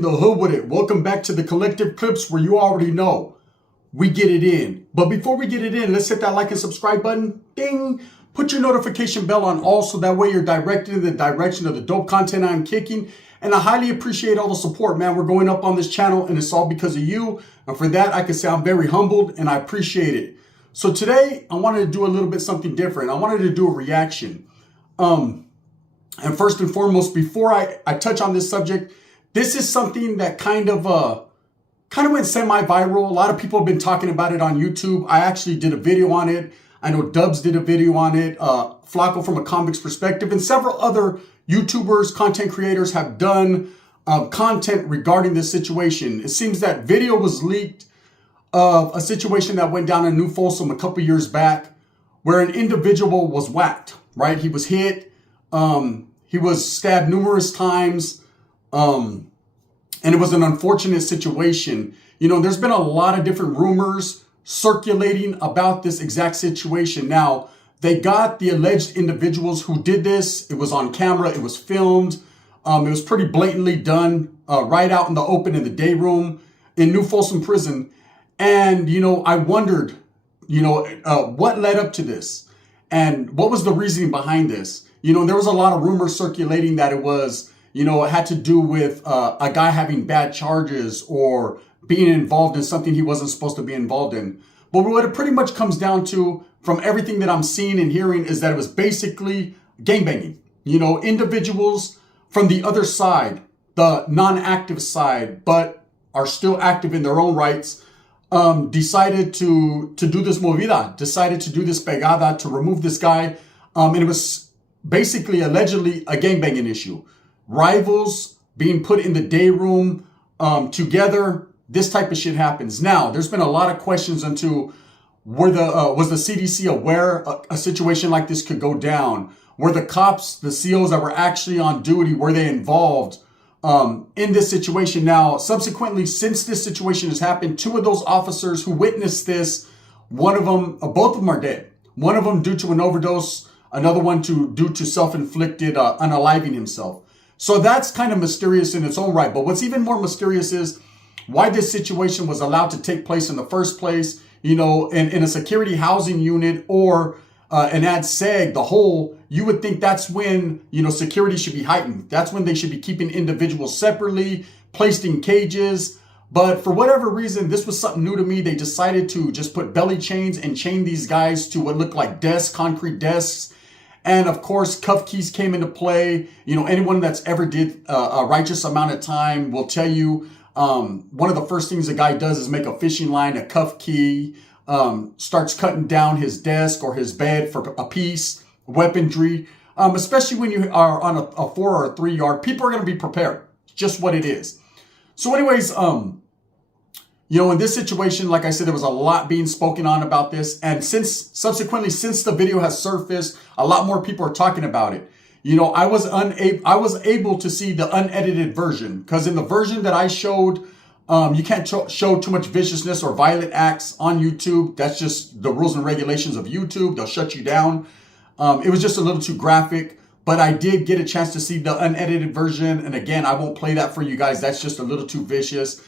in the hood with it. Welcome back to the Collective Clips, where you already know we get it in. But before we get it in, let's hit that like and subscribe button. Ding! Put your notification bell on all so that way you're directed in the direction of the dope content I'm kicking. And I highly appreciate all the support, man. We're going up on this channel and it's all because of you. And for that, I can say I'm very humbled and I appreciate it. So today, I wanted to do a little bit something different. I wanted to do a reaction. And first and foremost, before I touch on this subject, this is something that kind of went semi-viral. A lot of people have been talking about it on YouTube. I actually did a video on it. I know Dubs did a video on it. Flacco from a Convict's Perspective, and several other YouTubers, content creators have done content regarding this situation. It seems that video was leaked of a situation that went down in New Folsom a couple years back, where an individual was whacked, right? He was hit. He was stabbed numerous times. And it was an unfortunate situation. You know, there's been a lot of different rumors circulating about this exact situation. Now, they got the alleged individuals who did this. It was on camera. It was filmed. It was pretty blatantly done right out in the open in the day room in New Folsom Prison. And, you know, I wondered, what led up to this and what was the reasoning behind this? You know, there was a lot of rumors circulating that it was, it had to do with a guy having bad charges or being involved in something he wasn't supposed to be involved in. But what it pretty much comes down to, from everything that I'm seeing and hearing, is that it was basically gangbanging. You know, individuals from the other side, the non-active side, but are still active in their own rights, decided to do this movida, decided to do this pegada, to remove this guy. And it was basically allegedly a gangbanging issue. Rivals being put in the day room together. This type of shit happens. Now, there's been a lot of questions into was the CDC aware a situation like this could go down? Were the cops, the COs that were actually on duty, were they involved in this situation? Now, subsequently, since this situation has happened, two of those officers who witnessed this, both of them are dead. One of them due to an overdose, another one due to self-inflicted unaliving himself. So that's kind of mysterious in its own right. But what's even more mysterious is why this situation was allowed to take place in the first place. You know, in a security housing unit or an ad seg, the whole, you would think that's when, security should be heightened. That's when they should be keeping individuals separately, placed in cages. But for whatever reason, this was something new to me. They decided to just put belly chains and chain these guys to what looked like desks, concrete desks. And of course, cuff keys came into play. You know, anyone that's ever did a righteous amount of time will tell you, one of the first things a guy does is make a fishing line, a cuff key, starts cutting down his desk or his bed for a piece, weaponry, especially when you are on a 4 or a 3 yard. People are going to be prepared. It's just what it is. So anyways, in this situation, like I said, there was a lot being spoken on about this. And since the video has surfaced, a lot more people are talking about it. You know, I was able to see the unedited version, because in the version that I showed, you can't show too much viciousness or violent acts on YouTube. That's just the rules and regulations of YouTube. They'll shut you down. It was just a little too graphic, but I did get a chance to see the unedited version. And again, I won't play that for you guys. That's just a little too vicious.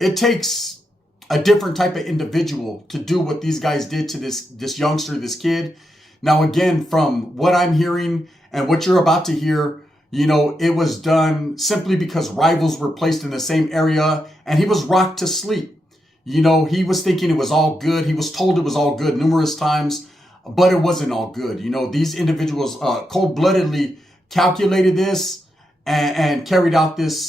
It takes a different type of individual to do what these guys did to this youngster, this kid. Now, again, from what I'm hearing and what you're about to hear, it was done simply because rivals were placed in the same area and he was rocked to sleep. He was thinking it was all good. He was told it was all good numerous times, but it wasn't all good. These individuals cold-bloodedly calculated this and carried out this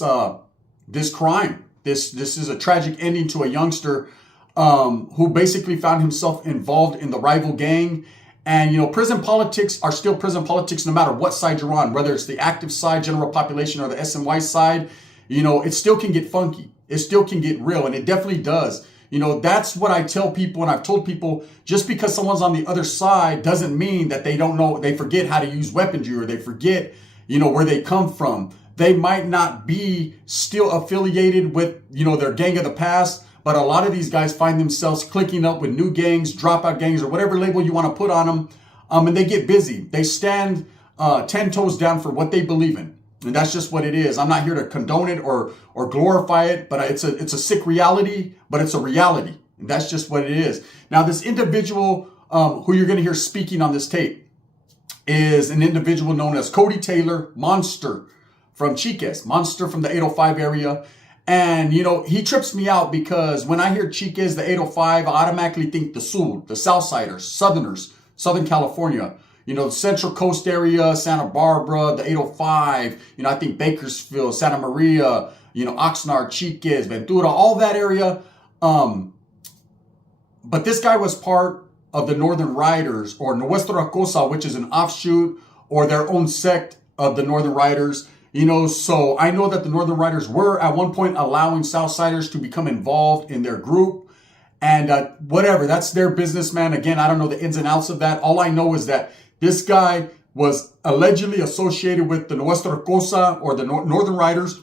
crime. This is a tragic ending to a youngster who basically found himself involved in the rival gang. And, prison politics are still prison politics no matter what side you're on, whether it's the active side, general population, or the SNY side. It still can get funky. It still can get real, and it definitely does. That's what I tell people, and I've told people, just because someone's on the other side doesn't mean that they don't know, they forget how to use weaponry, or they forget, where they come from. They might not be still affiliated with, their gang of the past, but a lot of these guys find themselves clicking up with new gangs, dropout gangs, or whatever label you want to put on them. And they get busy. They stand 10 toes down for what they believe in. And that's just what it is. I'm not here to condone it or glorify it, but it's a sick reality, but it's a reality. And that's just what it is. Now, this individual who you're going to hear speaking on this tape is an individual known as Cody Taylor, Monster from Chiques, Monster from the 805 area. And, you know, he trips me out because when I hear Chiques, the 805, I automatically think the Sur, the Southsiders, Southerners, Southern California. You know, the Central Coast area, Santa Barbara, the 805, you know, I think Bakersfield, Santa Maria, you know, Oxnard, Chiques, Ventura, all that area. But this guy was part of the Northern Riders, or Nuestra Cosa, which is an offshoot or their own sect of the Northern Riders. You know, so I know that the Northern Riders were at one point allowing Southsiders to become involved in their group. And whatever, that's their business, man. Again, I don't know the ins and outs of that. All I know is that this guy was allegedly associated with the Nuestra Cosa or the Northern Riders.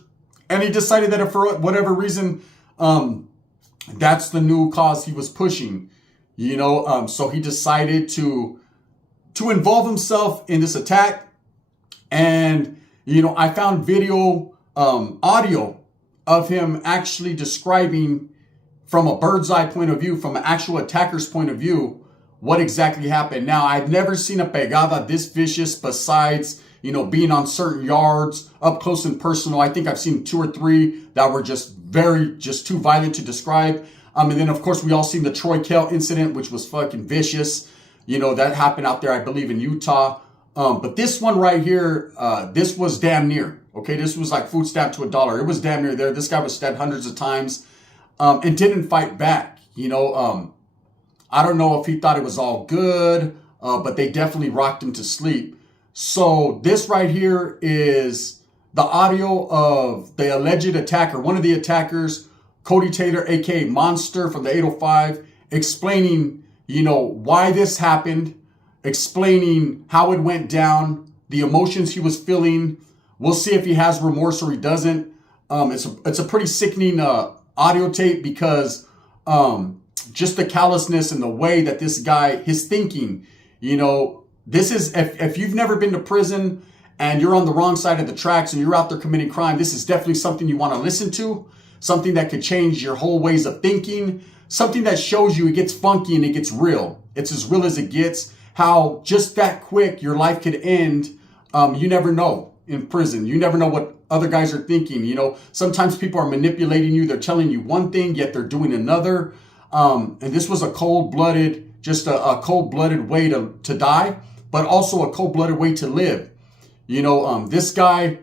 And he decided that if for whatever reason, that's the new cause he was pushing, you know. So he decided to involve himself in this attack. And, you know, I found video, audio of him actually describing from a bird's eye point of view, from an actual attacker's point of view, what exactly happened. Now, I've never seen a pegada this vicious besides, you know, being on certain yards, up close and personal. I think I've seen 2 or 3 that were just too violent to describe. And then, of course, we all seen the Troy Kell incident, which was fucking vicious. You know, that happened out there, I believe, in Utah. But this one right here, this was damn near. Okay, this was like food stabbed to $1. It was damn near there. This guy was stabbed hundreds of times and didn't fight back. You know, I don't know if he thought it was all good, but they definitely rocked him to sleep. So this right here is the audio of the alleged attacker, one of the attackers, Cody Taylor, aka Monster from the 805, explaining, you know, why this happened, explaining how it went down, the emotions he was feeling. We'll see if he has remorse or he doesn't. It's a pretty sickening audio tape because just the callousness and the way that this guy, his thinking, you know, this is, if you've never been to prison and you're on the wrong side of the tracks and you're out there committing crime, this is definitely something you want to listen to, something that could change your whole ways of thinking, something that shows you it gets funky and it gets real. It's as real as it gets, how just that quick your life could end. You never know in prison. You never know what other guys are thinking. You know, sometimes people are manipulating you. They're telling you one thing, yet they're doing another. And this was a cold-blooded, just a cold-blooded way to die, but also a cold-blooded way to live. You know, this guy,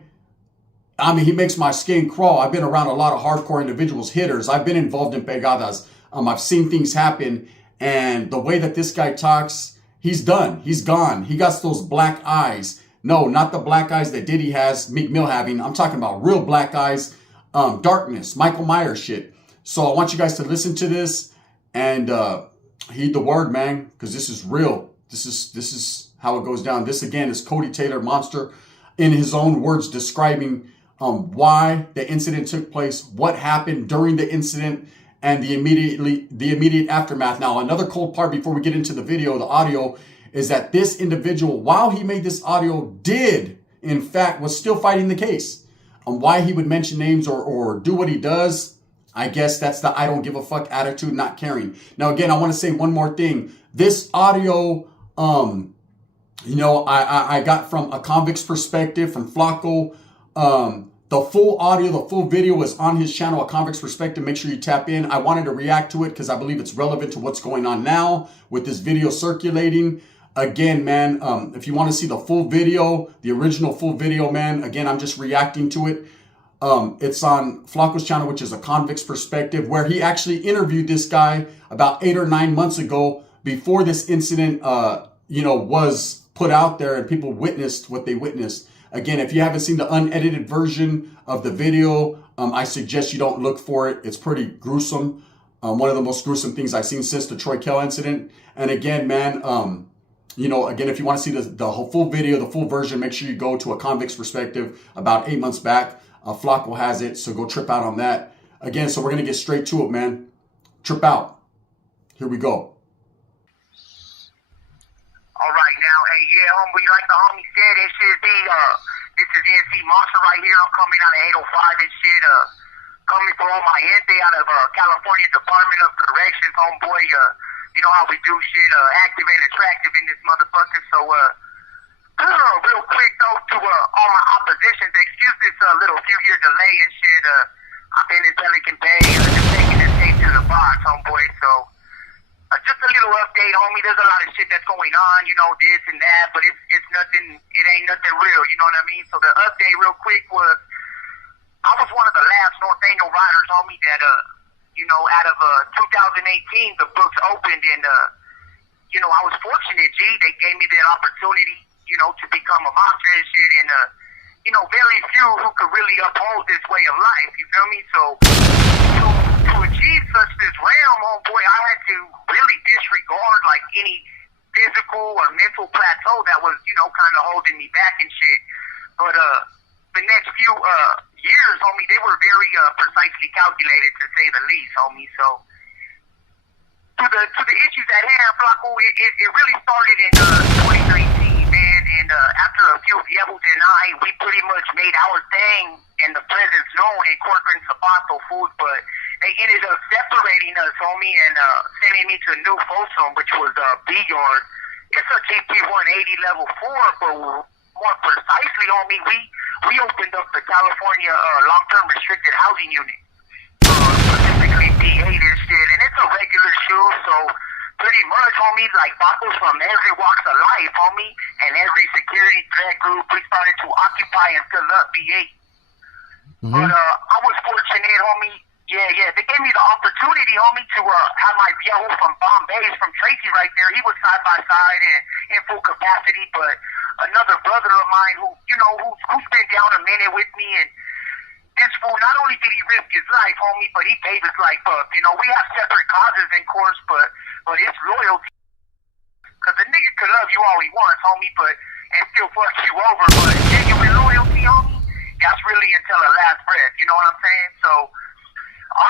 I mean, he makes my skin crawl. I've been around a lot of hardcore individuals, hitters. I've been involved in pegadas. I've seen things happen. And the way that this guy talks, he's done. He's gone. He got those black eyes. No, not the black eyes that Diddy has, Meek Mill having. I'm talking about real black eyes, darkness, Michael Myers shit. So I want you guys to listen to this and heed the word, man, because this is real. This is how it goes down. This, again, is Cody Taylor, Monster, in his own words, describing why the incident took place, what happened during the incident, and the immediate aftermath. Now, another cold part before we get into the video, the audio, is that this individual, while he made this audio, was still fighting the case. On why he would mention names or do what he does, I guess that's the I don't give a fuck attitude, not caring. Now, again, I want to say one more thing. This audio, you know, I got from a convict's perspective, from Flacco. The full audio, the full video is on his channel, A Convict's Perspective. Make sure you tap in. I wanted to react to it because I believe it's relevant to what's going on now with this video circulating. Again, man, if you want to see the full video, the original full video, man, again, I'm just reacting to it. It's on Flacco's channel, which is A Convict's Perspective, where he actually interviewed this guy about 8 or 9 months ago before this incident, you know, was put out there and people witnessed what they witnessed. Again, if you haven't seen the unedited version of the video, I suggest you don't look for it. It's pretty gruesome. One of the most gruesome things I've seen since the Troy Kell incident. And again, man, you know, again, if you want to see the whole full video, the full version, make sure you go to A Convict's Perspective about 8 months back. Flacco has it, so go trip out on that. Again, so we're going to get straight to it, man. Trip out. Here we go. All right, now, hey, yeah, homie, like the homie said, this is This is NC Monster right here. I'm coming out of 805 and shit. Coming for all my gente out of California Department of Corrections, homeboy. You know how we do shit, active and attractive in this motherfucker. So, real quick though, to all my oppositions, excuse this little few year delay and shit. I've been in Pelican Bay, just taking this tape to the box, homeboy. So, just a little update, homie. There's a lot of shit that's going on, you know, this and that, but it's nothing. It ain't nothing real, you know what I mean? So the update, real quick, was I was one of the last North Angle riders, homie, that you know, out of 2018, the books opened, and you know, I was fortunate. They gave me that opportunity, you know, to become a monster and shit, and you know, very few who could really uphold this way of life. You feel me? So to achieve such this realm, homeboy, I had to really disregard like any physical or mental plateau that was, you know, kind of holding me back and shit. But the next few years, homie, they were very precisely calculated, to say the least, homie. So to the issues at hand, Flacco, it really started in 2019, man. And after a few Diablos and we pretty much made our thing and the presence known in Corcoran Sabato food, but they ended up separating us, homie, and sending me to New Folsom, which was B Yard. It's a GP 180 level 4, but more precisely, homie, we opened up the California long-term restricted housing unit, specifically D8 and shit, and it's a regular shoe, so pretty much, homie, like Bacos from every walks of life, homie, and every security threat group, we started to occupy and fill up B8. Mm-hmm. But I was fortunate, homie. Yeah, they gave me the opportunity, homie, to have my viejo from Bombay, from Tracy right there. He was side by side and in full capacity, but another brother of mine who, you know, who's been down a minute with me, and this fool, not only did he risk his life, homie, but he gave his life up. You know, we have separate causes, in course, but it's loyalty. Because a nigga could love you all he wants, homie, and still fuck you over, but genuine loyalty, homie, that's really until the last breath, you know what I'm saying? So,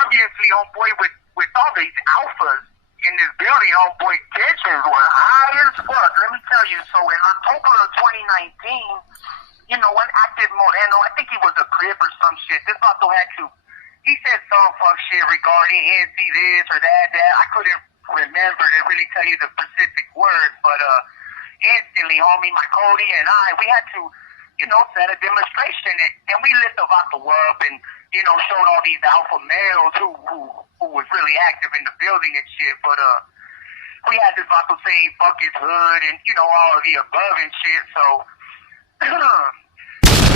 obviously, homeboy, with all these alphas in this building, homeboy, tensions were high as fuck. Let me tell you. So in October of 2019, you know, one active Moreno, I think he was a crib or some shit. This vato had to. He said some fuck shit regarding NC this or that. I couldn't remember to really tell you the specific words, but instantly, homie, my Cody and we had to, you know, set a demonstration, and we lit the vato up and, you know, showed all these alpha males who was really active in the building and shit. But we had this vato saying fuck his hood and, you know, all of the above and shit. So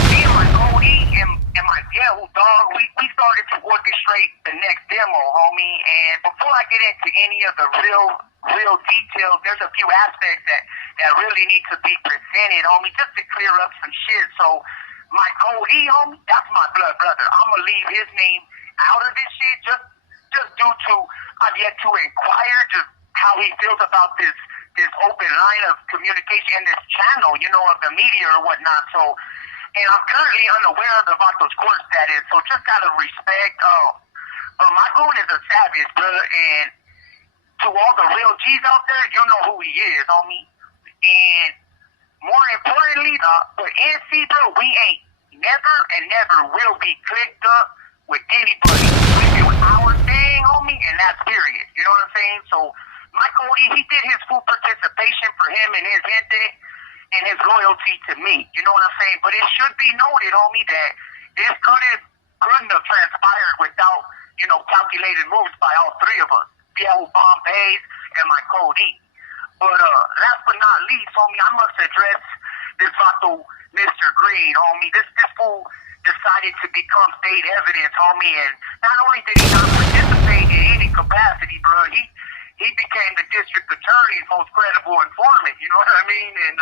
me and my Cody and my Yahoo dog, we started to orchestrate the next demo, homie. And before I get into any of the real details, there's a few aspects that really need to be presented, homie, just to clear up some shit. So my Cody, homie, that's my blood brother. I'm gonna leave his name out of this shit just due to I've yet to inquire just how he feels about this open line of communication and this channel, you know, of the media or whatnot. So, and I'm currently unaware of the Vato's court status, so just out of respect, but my goon is a savage, bro, and to all the real G's out there, you know who he is, homie. And more importantly, for NC, bro, we ain't never will be clicked up with anybody. We do our thing, homie, and that's period. You know what I'm saying? So, my Cody, he did his full participation for him and his gente and his loyalty to me. You know what I'm saying? But it should be noted, homie, that this couldn't have transpired without, you know, calculated moves by all three of us. Pierre Bombays and my Cody. But last but not least, homie, I must address this vato, Mr. Green, homie. This fool decided to become state evidence, homie, and not only did he not participate in any capacity, bro, he became the district attorney's most credible informant, you know what I mean? And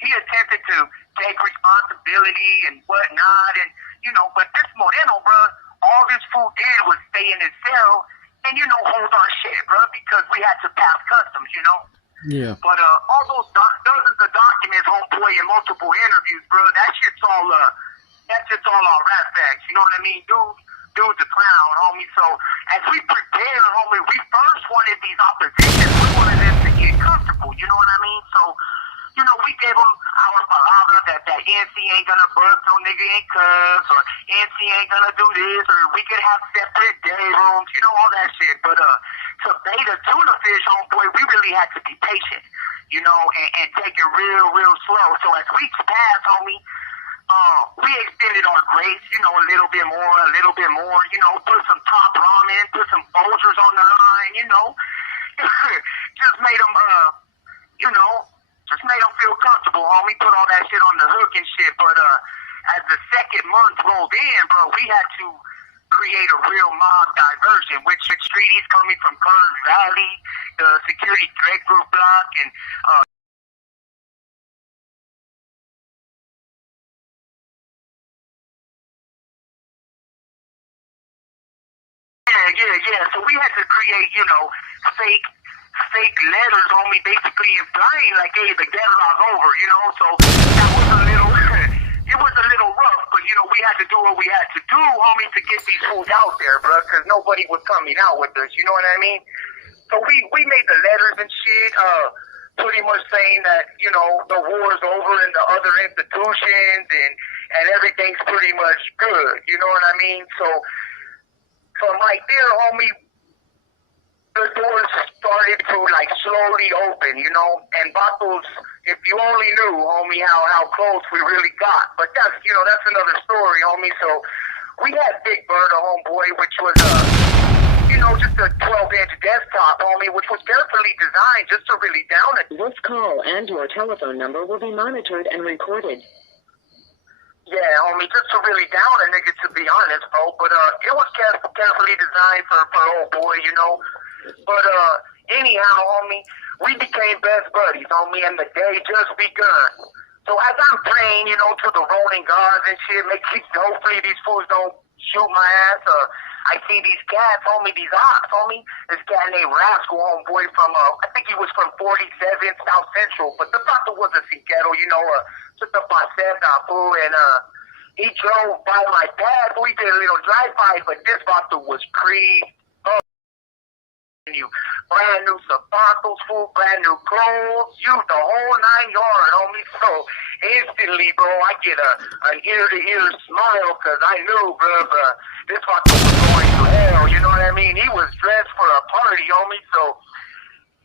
he attempted to take responsibility and whatnot, and, you know, but this Moreno, bro, all this fool did was stay in his cell and, you know, hold our shit, bro, because we had to pass customs, you know? Yeah. But all those dozens of documents, homeboy, in multiple interviews, bro, that shit's all on rat facts, you know what I mean? Dude's a clown, homie. So as we prepare, homie, we first wanted these oppositions. We wanted them to get comfortable, you know what I mean? So we gave them our palabra that NC ain't gonna bust, no nigga ain't cuss, or NC ain't gonna do this, or we could have separate day rooms, all that shit. But to bait a tuna fish, homeboy, we really had to be patient, and take it real slow. So as weeks passed, homie, we extended our grace, a little bit more, put some top ramen, put some Folgers on the line, just made them, just made them feel comfortable, homie, put all that shit on the hook and shit. But as the second month rolled in, bro, we had to create a real mob diversion, which street he's coming from Kearns Valley, the security threat group block, and yeah. So we had to create, fake letters, homie, basically implying like, hey, the guerra's over, So that was a little, it was a little rough, but we had to do what we had to do, homie, to get these fools out there, bro, because nobody was coming out with us. You know what I mean? So we made the letters and shit, pretty much saying that the war's over in the other institutions and everything's pretty much good. You know what I mean? So from right there, homie, the doors started to slowly open, and Vatos, if you only knew, homie, how close we really got. But that's another story, homie. So we had Big Bird, homeboy, which was just a 12-inch desktop, homie, which was carefully designed just to really down it. This call and your telephone number will be monitored and recorded. Yeah, homie, just to really down a nigga, to be honest, bro. But it was carefully designed for old boy, But anyhow, homie, we became best buddies, homie, and the day just begun. So as I'm praying, to the rolling gods and shit, hopefully these fools don't shoot my ass. I see these cats, homie, these ops, homie. This cat named Rascal, homeboy, from I think he was from 47th South Central, but the vato was a Cinquero, just a faceta, fool, and he drove by my pad. We did a little drive-by, but this vato was creeped up. Brand new zapatos, full brand new clothes, the whole 9 yards, homie. So instantly, bro, I get an ear-to-ear smile, because I knew, bro, this fucker was going to hell, you know what I mean? He was dressed for a party, homie. So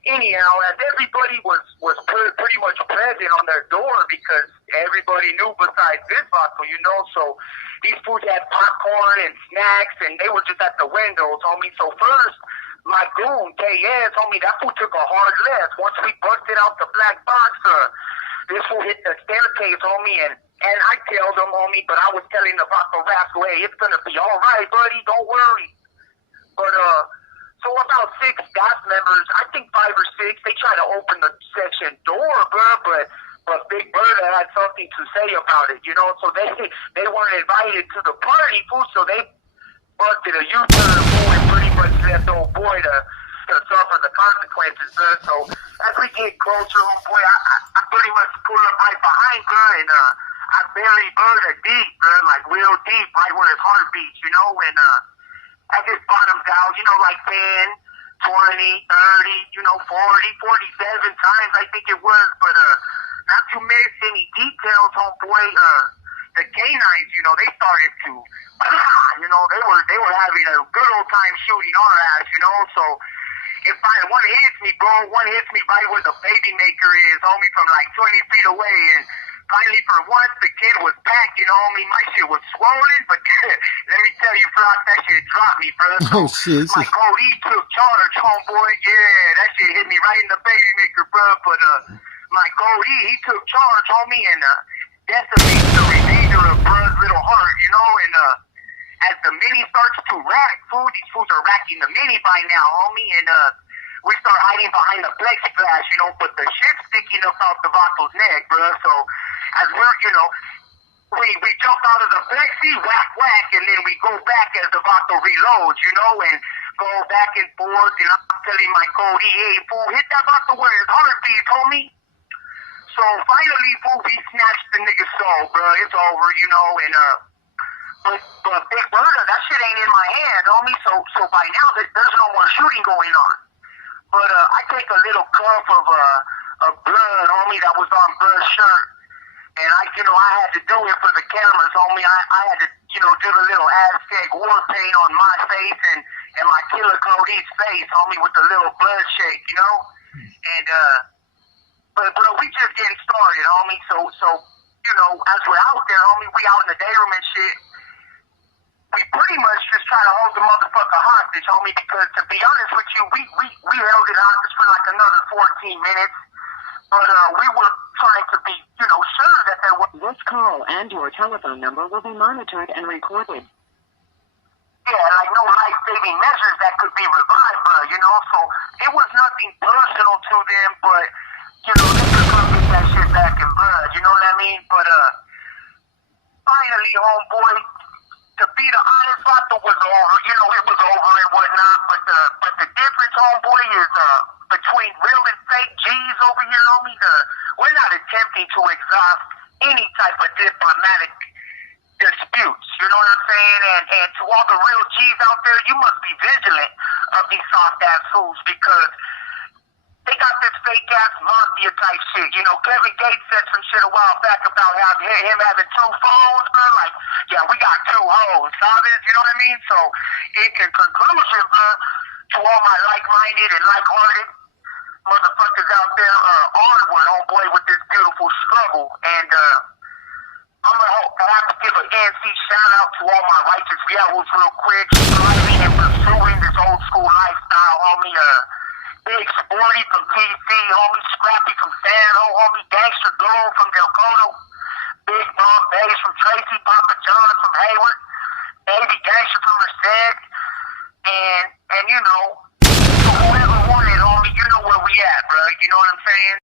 anyhow, as everybody was pretty much present on their door, because everybody knew besides this fucker, so these fools had popcorn and snacks, and they were just at the windows, homie. So first, my goon, KS, homie, that fool took a hard left. Once we busted out the black box, this fool hit the staircase, homie, and I tailed him, homie, but I was telling the vato Rascal, hey, it's gonna be all right, buddy, don't worry. But, so about 6 staff members, I think 5 or 6, they tried to open the section door, bro, but Big Bird had something to say about it, so they weren't invited to the party, fool, so they busted a U-turn, fool, and pretty much left old boy to suffer the consequences, bro. So as we get closer, homeboy, I pretty much pull up right behind her, and I bury Bird a deep, bro, real deep, right where his heart beats, and I just bottomed out, like 10, 20, 30, 40, 47 times, I think it was, but not to miss any details, homeboy, the canines, they started to, they were having a good old time shooting our ass, so if one hits me, bro, one hits me right where the baby maker is, homie, from 20 feet away, and finally for once the kid was back, homie, my shit was swollen, but let me tell you, Flock, that shit dropped me, bro. So shit. my Cody took charge, homeboy, yeah, that shit hit me right in the baby maker, bro, but my Cody, he took charge, homie, and decimated the remainder of Bro's little heart, and as the mini starts to rack, these fools are racking the mini by now, homie, and we start hiding behind the plexiglass, but the shit's sticking up out the vato's neck, bro. So as we're, we jump out of the plexi, whack, and then we go back as the vato reloads, and go back and forth, and I'm telling my Cody, hey, fool, hit that vato where his heart beats, homie. So finally, fool, we snatched the nigga's soul, bro. It's over, and but Big Bird, that shit ain't in my hand, homie. So by now there's no more shooting going on. But I take a little cup of blood, homie. homie, that was on Bird's shirt. And I had to do it for the cameras, homie. I had to, do the little Aztec war paint on my face and my Killer Cody's face, homie, with the little blood shake, And, but we just getting started, homie. So, as we're out there, homie, we out in the day room and shit. We pretty much just try to hold the motherfucker hostage, homie, because to be honest with you, we held it hostage for like another 14 minutes. But we were trying to be, sure that there was... This call and your telephone number will be monitored and recorded. Yeah, like no life-saving measures that could be revived, so it was nothing personal to them, but, they could come get that shit back in blood, you know what I mean? But, finally, homeboy, to be the honest, I thought it was over, it was over and whatnot, but the difference, homeboy, is, between real and fake G's over here, homie, we're not attempting to exhaust any type of diplomatic disputes, you know what I'm saying? And to all the real G's out there, you must be vigilant of these soft-ass fools because they got this fake-ass mafia type shit. Kevin Gates said some shit a while back about him having 2 phones, bro. Like, yeah, we got 2 hoes, ¿sabes? You know what I mean? So, in conclusion, bro, to all my like-minded and like-hearted motherfuckers out there, onward, homeboy, with this beautiful struggle. And, I have to give an NC shout out to all my righteous rebels real quick, striving and pursuing this old school lifestyle, homie. Big Sporty from TC, homie. Scrappy from Sano, homie. Gangster Gold from Delcoto. Big Bump Bass from Tracy. Papa John from Hayward. Baby Gangster from Merced. And whoever wanted, homie, you know where we at, bro. You know what I'm saying?